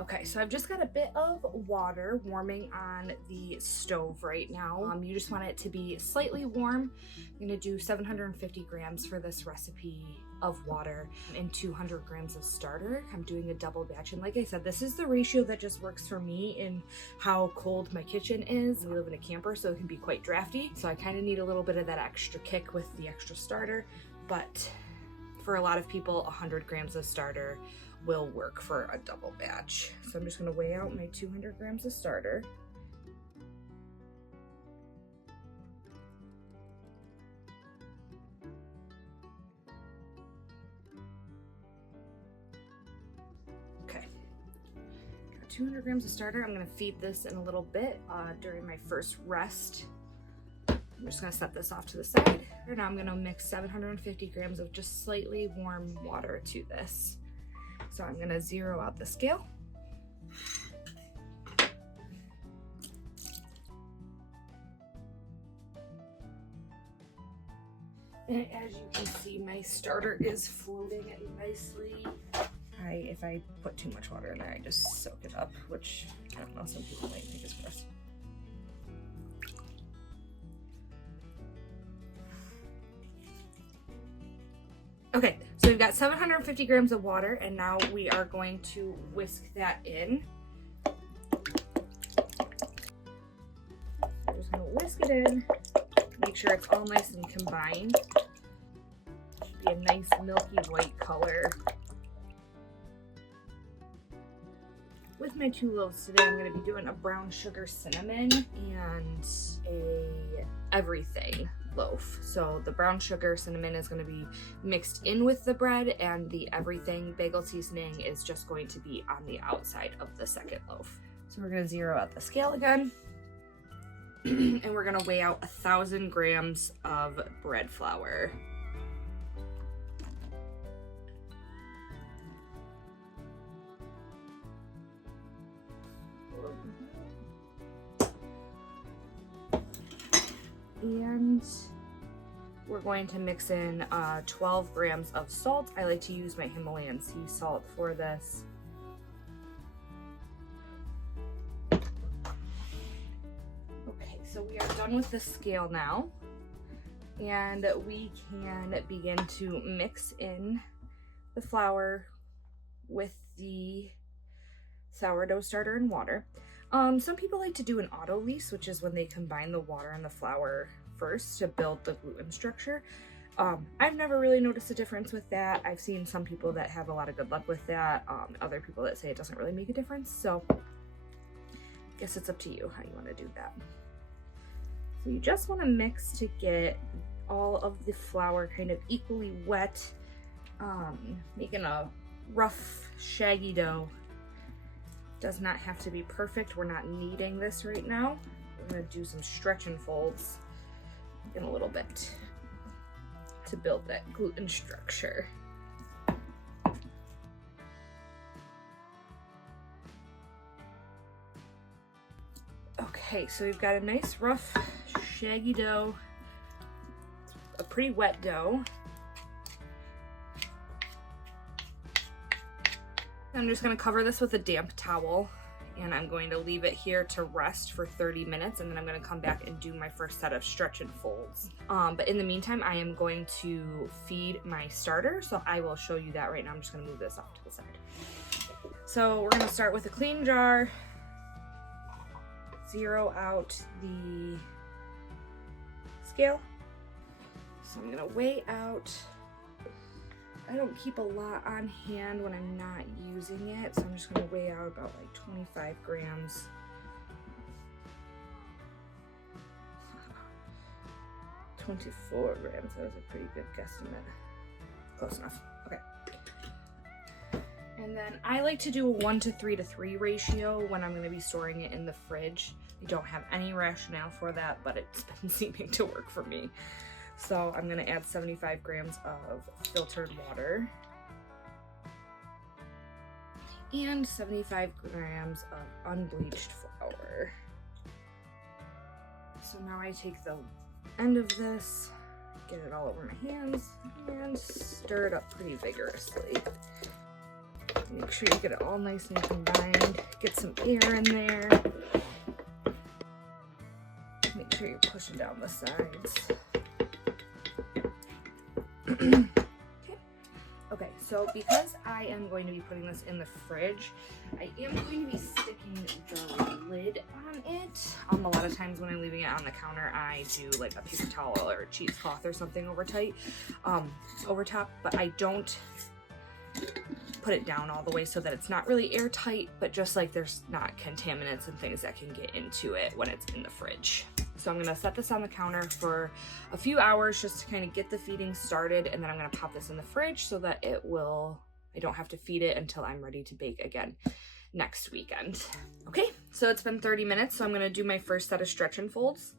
Okay, so I've just got a bit of water warming on the stove right now. You just want it to be slightly warm. I'm gonna do 750 grams for this recipe of water and 200 grams of starter. I'm doing a double batch, and like I said, this is the ratio that just works for me in how cold my kitchen is. We live in a camper, so it can be quite drafty. So I kind of need a little bit of that extra kick with the extra starter, but for a lot of people, 100 grams of starter will work for a double batch. So I'm just gonna weigh out my 200 grams of starter. Okay, got 200 grams of starter. I'm gonna feed this in a little bit during my first rest. I'm just gonna set this off to the side. Now I'm gonna mix 750 grams of just slightly warm water to this. So I'm gonna zero out the scale. And as you can see, my starter is floating nicely. If I put too much water in there, I just soak it up, which I don't know, some people might think is gross. Okay, so we've got 750 grams of water, and now we are going to whisk that in. I'm just gonna whisk it in, make sure it's all nice and combined. Should be a nice milky white color. With my 2 loaves today, I'm gonna be doing a brown sugar cinnamon and a everything loaf. So the brown sugar cinnamon is going to be mixed in with the bread, and the everything bagel seasoning is just going to be on the outside of the second loaf. So we're going to zero out the scale again. And we're going to weigh out 1,000 grams of bread flour. And we're going to mix in 12 grams of salt. I like to use my Himalayan sea salt for this. Okay, so we are done with the scale now, and we can begin to mix in the flour with the sourdough starter and water. Some people like to do an auto-lease, which is when they combine the water and the flour first to build the gluten structure. I've never really noticed a difference with that. I've seen some people that have a lot of good luck with that, other people that say it doesn't really make a difference, so I guess it's up to you how you want to do that. So you just want to mix to get all of the flour kind of equally wet, making a rough, shaggy dough. Does not have to be perfect. We're not kneading this right now. We're gonna do some stretch and folds in a little bit to build that gluten structure. Okay, so we've got a nice rough, shaggy dough, a pretty wet dough. I'm just going to cover this with a damp towel, and I'm going to leave it here to rest for 30 minutes, and then I'm going to come back and do my first set of stretch and folds. But in the meantime, I am going to feed my starter, so I will show you that right now. I'm just going to move this off to the side. So we're going to start with a clean jar, zero out the scale. So I'm going to weigh out. I don't keep a lot on hand when I'm not using it, so I'm just going to weigh out about like 25 grams. $24 grams, that was a pretty good guesstimate. Close enough, okay. And then I like to do a 1 to 3 to 3 ratio when I'm going to be storing it in the fridge. I don't have any rationale for that, but it's been seeming to work for me. So I'm gonna add 75 grams of filtered water and 75 grams of unbleached flour. So now I take the end of this, get it all over my hands, and stir it up pretty vigorously. Make sure you get it all nice and combined. Get some air in there. Make sure you're pushing down the sides. Okay, so because I am going to be putting this in the fridge, I am going to be sticking the lid on it. A lot of times when I'm leaving it on the counter, I do like a paper towel or a cheesecloth or something over top, but I don't put it down all the way so that it's not really airtight, but just like there's not contaminants and things that can get into it when it's in the fridge. So I'm gonna set this on the counter for a few hours just to kind of get the feeding started, and then I'm gonna pop this in the fridge so that I don't have to feed it until I'm ready to bake again next weekend. Okay, so it's been 30 minutes, so I'm gonna do my first set of stretch and folds.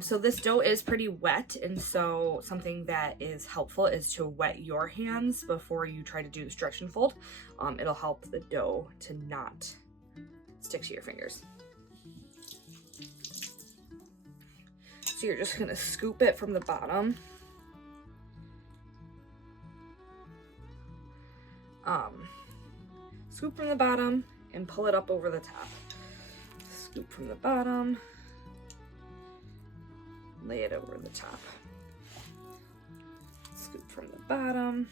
So this dough is pretty wet, and so something that is helpful is to wet your hands before you try to do the stretch and fold. It'll help the dough to not stick to your fingers. So you're just gonna scoop it from the bottom. Scoop from the bottom and pull it up over the top. Scoop from the bottom, lay it over the top. Scoop from the bottom,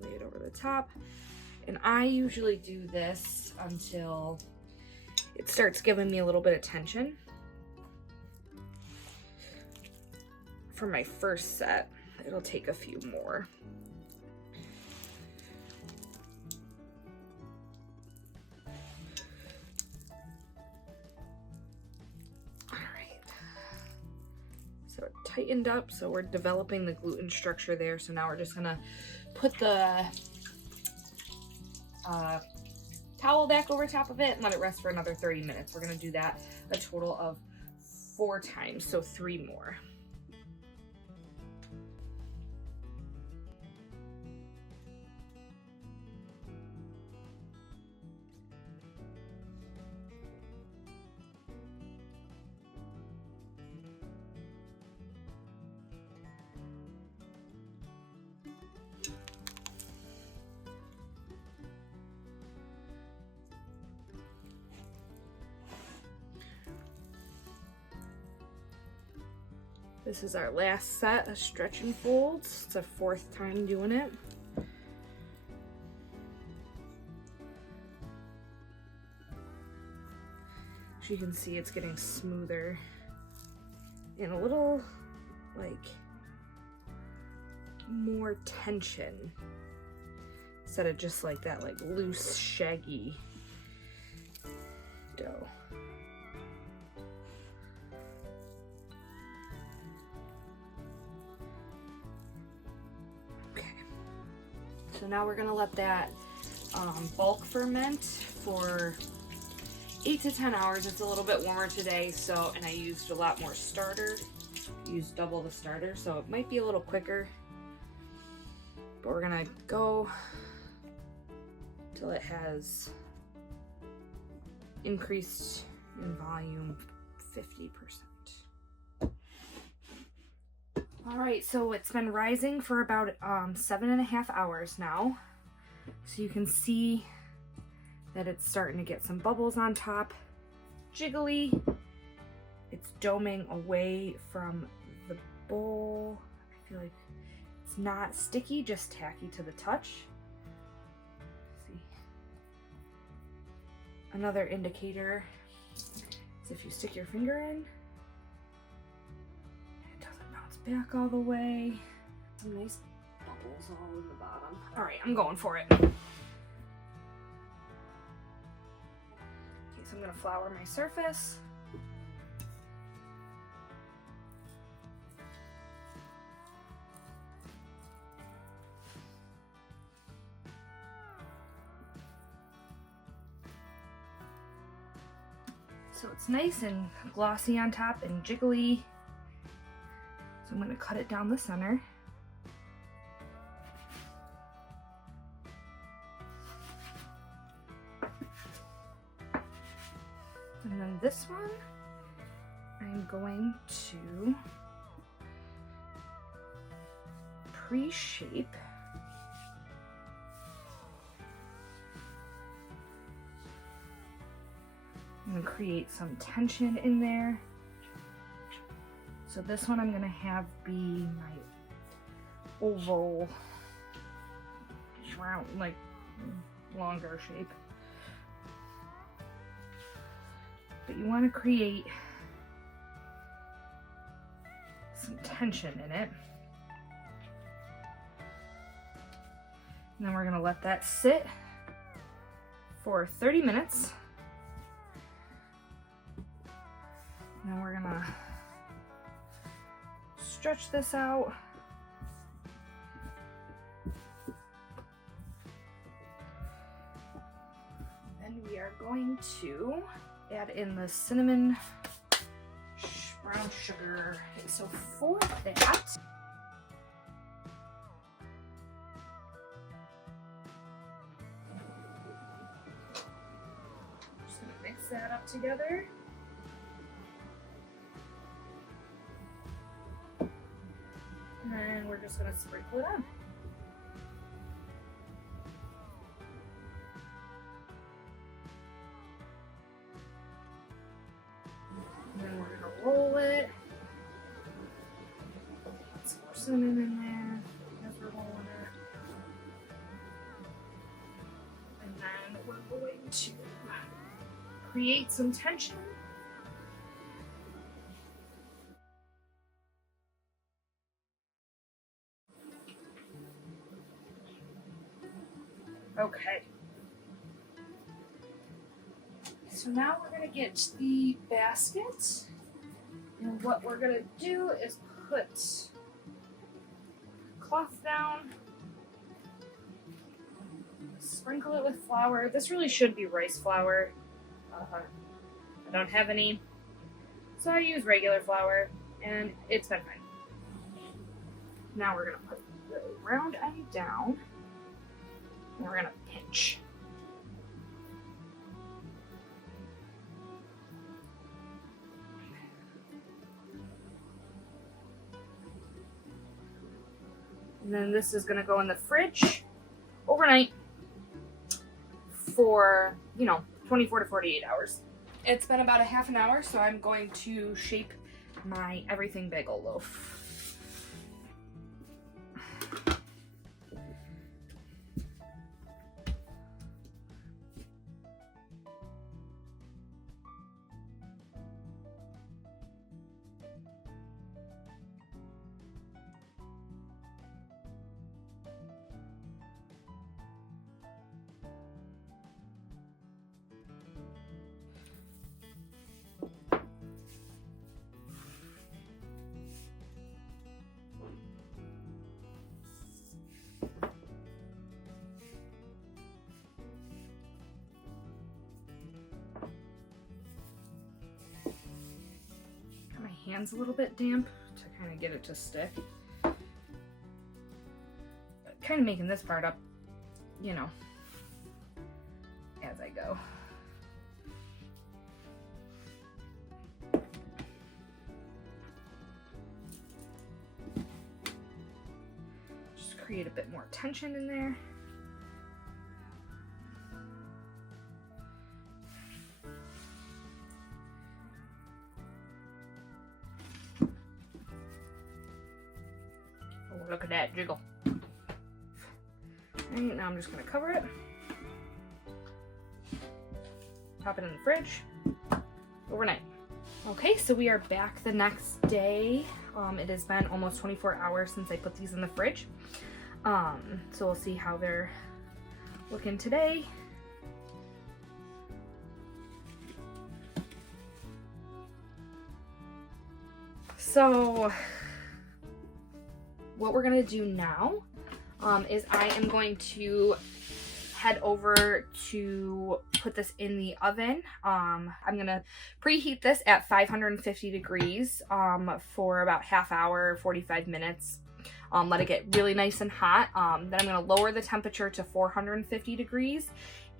lay it over the top. And I usually do this until it starts giving me a little bit of tension. For my first set, it'll take a few more. So it tightened up, so we're developing the gluten structure there. So now we're just gonna put the towel back over top of it and let it rest for another 30 minutes. We're gonna do that a total of 4 times, so 3 more. This is our last set of stretch and folds. It's our 4th time doing it. As you can see, it's getting smoother and a little like more tension instead of just like that like loose, shaggy dough. So now we're gonna let that bulk ferment for 8 to 10 hours. It's a little bit warmer today, so, and I used a lot more starter. Used double the starter, so it might be a little quicker. But we're gonna go till it has increased in volume 50%. All right, so it's been rising for about 7.5 hours now. So you can see that it's starting to get some bubbles on top, jiggly. It's doming away from the bowl. I feel like it's not sticky, just tacky to the touch. Let's see. Another indicator is if you stick your finger in, back all the way. Some nice bubbles all in the bottom. All right, I'm going for it. Okay, so I'm gonna flour my surface. So it's nice and glossy on top and jiggly. I'm going to cut it down the center. And then this one, I'm going to pre-shape I'm gonna create some tension in there. So this one I'm gonna have be my oval, round, like longer shape. But you want to create some tension in it. And then we're gonna let that sit for 30 minutes. And then we're gonna stretch this out. Then we are going to add in the cinnamon brown sugar. Okay, so for that, just gonna mix that up together. And then we're just gonna sprinkle it on. And then we're gonna roll it. Put some more cinnamon in there as we're rolling it. And then we're going to create some tension. Okay. So now we're gonna get the basket, and what we're gonna do is put cloth down, sprinkle it with flour. This really should be rice flour. I don't have any, so I use regular flour, and it's been fine. Now we're gonna put the round end down, and we're gonna pinch. And then this is gonna go in the fridge overnight for, 24 to 48 hours. It's been about a half an hour, so I'm going to shape my everything bagel loaf. Hands a little bit damp to kind of get it to stick. Kind of making this part up, as I go. Just create a bit more tension in there. Look at that jiggle. And now I'm just gonna cover it. Pop it in the fridge overnight. Okay, so we are back the next day. It has been almost 24 hours since I put these in the fridge. So we'll see how they're looking today. So what we're gonna do now is I am going to head over to put this in the oven. I'm gonna preheat this at 550 degrees for about half hour, 45 minutes. Let it get really nice and hot. Then I'm gonna lower the temperature to 450 degrees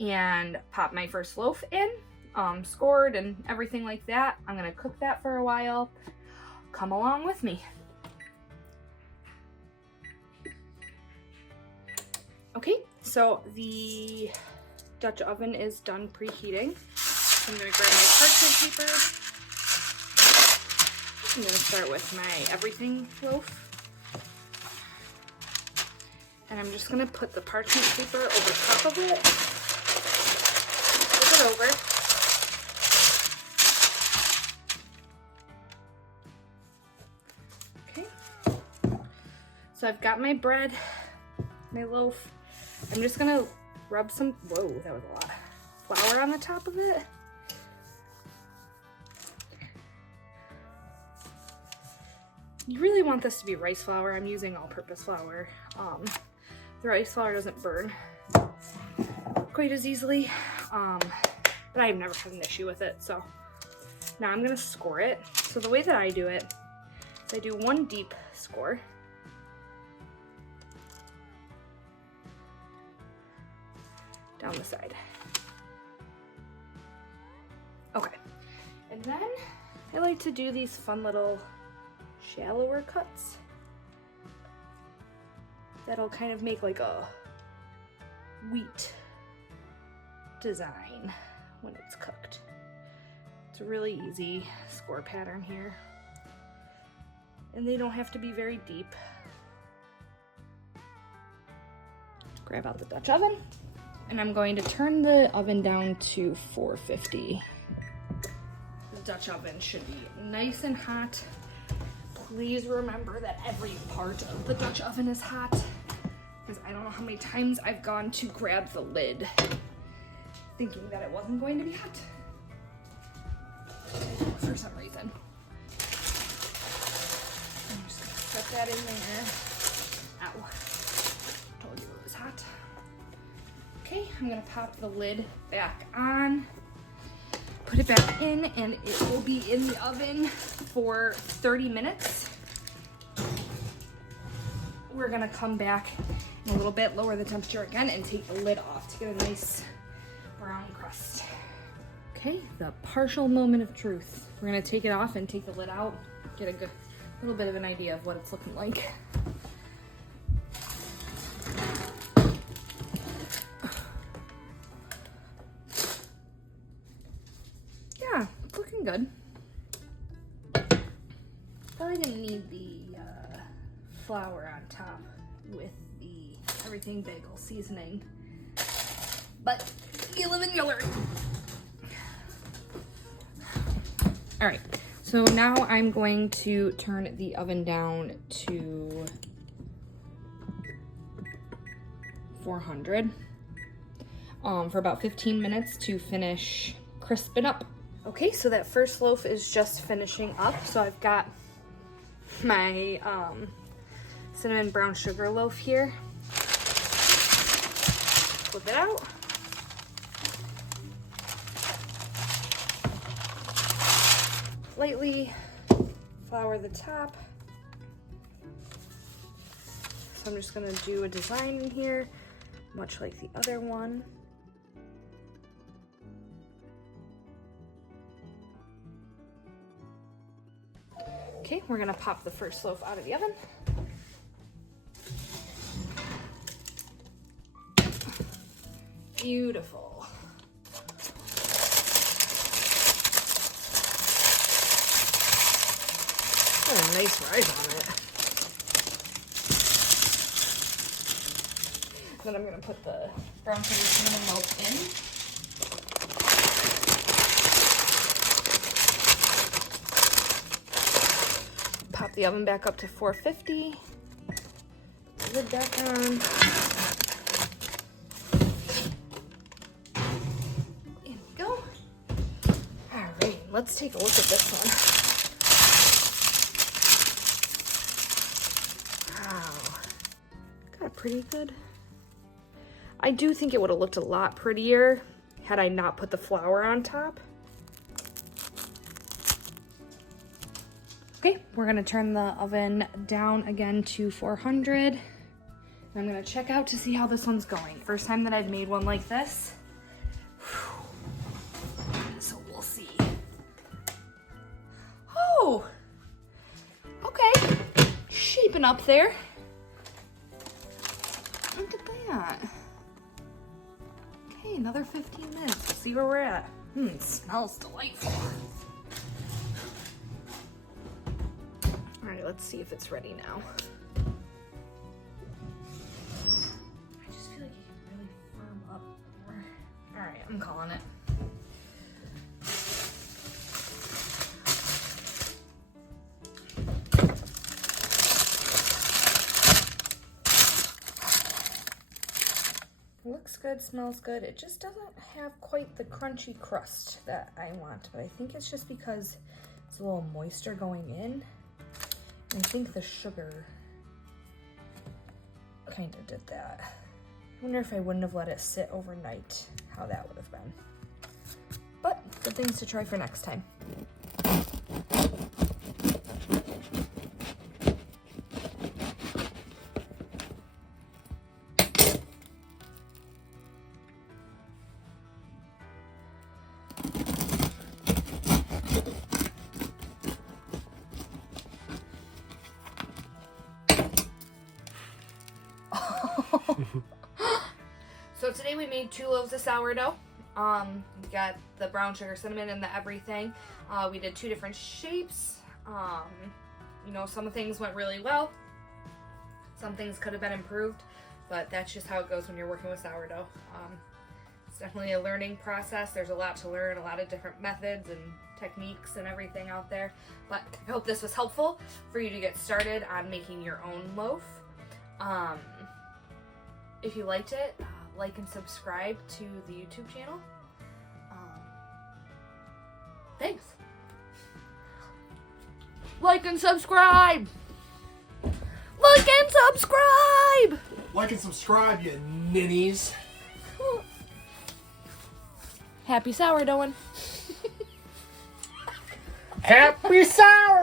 and pop my first loaf in, scored and everything like that. I'm gonna cook that for a while. Come along with me. Okay, so the Dutch oven is done preheating. I'm gonna grab my parchment paper. I'm gonna start with my everything loaf. And I'm just gonna put the parchment paper over top of it. Flip it over. Okay. So I've got my bread, my loaf. I'm just gonna rub some, whoa, that was a lot, flour on the top of it. You really want this to be rice flour. I'm using all-purpose flour. The rice flour doesn't burn quite as easily, but I've never had an issue with it. So now I'm gonna score it. So the way that I do it is I do one deep score. Down the side. Okay, and then I like to do these fun little shallower cuts that'll kind of make like a wheat design when it's cooked. It's a really easy score pattern here, and they don't have to be very deep. Grab out the Dutch oven, and I'm going to turn the oven down to 450. The Dutch oven should be nice and hot. Please remember that every part of the Dutch oven is hot, because I don't know how many times I've gone to grab the lid thinking that it wasn't going to be hot for some reason. I'm just gonna set that in there. Ow. Told you it was hot. Okay, I'm gonna pop the lid back on, put it back in, and it will be in the oven for 30 minutes. We're gonna come back in a little bit, lower the temperature again, and take the lid off to get a nice brown crust. Okay, the partial moment of truth. We're gonna take it off and take the lid out, get a good little bit of an idea of what it's looking like. Yeah, it's looking good. Probably didn't need the flour on top with the everything bagel seasoning, but you live and you learn. All right, so now I'm going to turn the oven down to 400 for about 15 minutes to finish crisping up. Okay, so that first loaf is just finishing up. So I've got my cinnamon brown sugar loaf here. Flip it out. Lightly flour the top. So I'm just gonna do a design in here, much like the other one. Okay, we're gonna pop the first loaf out of the oven. Beautiful. Got a nice rise on it. Then I'm gonna put the brown sugar cinnamon loaf in. Pop the oven back up to 450. Put the lid back on. In we go. All right, let's take a look at this one. Wow, got pretty good. I do think it would have looked a lot prettier had I not put the flour on top. Okay, we're gonna turn the oven down again to 400. I'm gonna check out to see how this one's going. First time that I've made one like this. So we'll see. Oh, okay, shaping up there. Look at that. Okay, another 15 minutes. We'll see where we're at. It smells delightful. All right, let's see if it's ready now. I just feel like it can really firm up more. All right, I'm calling it. Looks good, smells good. It just doesn't have quite the crunchy crust that I want, but I think it's just because it's a little moisture going in. I think the sugar kind of did that. I wonder if I wouldn't have let it sit overnight, how that would have been. But good things to try for next time. So today we made 2 loaves of sourdough. We got the brown sugar cinnamon and the everything. We did 2 different shapes. You know, some things went really well. Some things could have been improved, but that's just how it goes when you're working with sourdough. It's definitely a learning process. There's a lot to learn, a lot of different methods and techniques and everything out there. But I hope this was helpful for you to get started on making your own loaf. If you liked it, like and subscribe to the YouTube channel. Thanks. Like and subscribe! Like and subscribe! Like and subscribe, you ninnies. Happy sourdoughing. Happy sour!